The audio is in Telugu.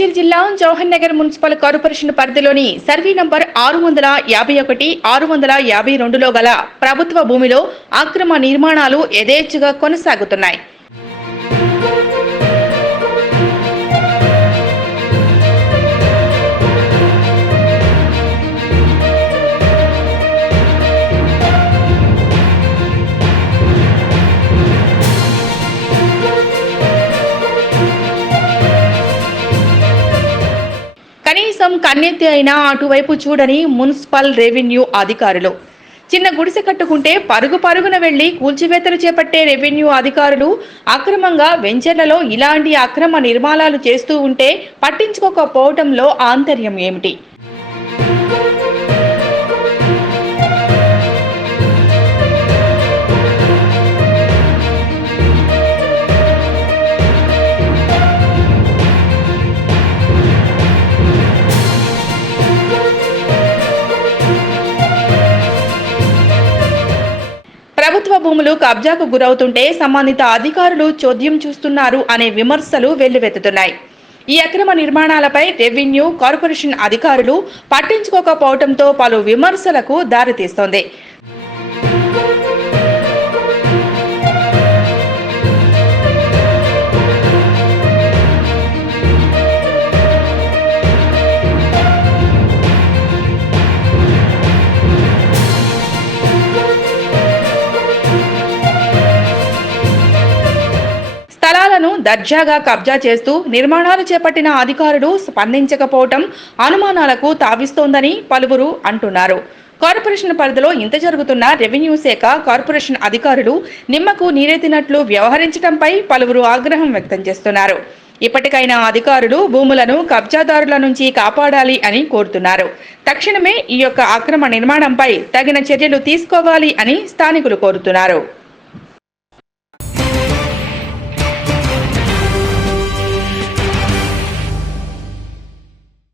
మేడ్చల్ జిల్లా జవహర్ నగర్ మున్సిపల్ కార్పొరేషన్ పరిధిలోని సర్వే నంబర్ 651, 652లో గల ప్రభుత్వ భూమిలో అక్రమ నిర్మాణాలు యథేచ్ఛగా కొనసాగుతున్నాయి. కనీసం కన్నెత్తి అయినా అటువైపు చూడని మున్సిపల్ రెవెన్యూ అధికారులు. చిన్న గుడిసె కట్టుకుంటే పరుగున వెళ్లి కూల్చివేతలు చేపట్టే రెవెన్యూ అధికారులు అక్రమంగా వెంచర్లలో ఇలాంటి అక్రమ నిర్మాణాలు చేస్తూ ఉంటే పట్టించుకోకపోవడంలో ఆంతర్యం ఏమిటి? ప్రభుత్వ భూములు కబ్జాకు గురవుతుంటే సంబంధిత అధికారులు చోద్యం చూస్తున్నారు అనే విమర్శలు వెల్లువెత్తుతున్నాయి. ఈ అక్రమ నిర్మాణాలపై రెవెన్యూ కార్పొరేషన్ అధికారులు పట్టించుకోకపోవడంతో పలు విమర్శలకు దారితీస్తోంది. స్థలాలను దర్జాగా కబ్జా చేస్తూ నిర్మాణాలు చేపట్టిన అధికారులు స్పందించకపోవటం అనుమానాలకు తావిస్తోందని పలువురు అంటున్నారు. కార్పొరేషన్ పరిధిలో ఇంత జరుగుతున్న రెవెన్యూ శాఖ కార్పొరేషన్ అధికారులు నిమ్మకు నీరెత్తినట్లు వ్యవహరించడంపై పలువురు ఆగ్రహం వ్యక్తం చేస్తున్నారు. ఇప్పటికైనా అధికారులు భూములను కబ్జాదారుల నుంచి కాపాడాలి అని కోరుతున్నారు. తక్షణమే ఈ యొక్క అక్రమ నిర్మాణంపై తగిన చర్యలు తీసుకోవాలి అని స్థానికులు కోరుతున్నారు.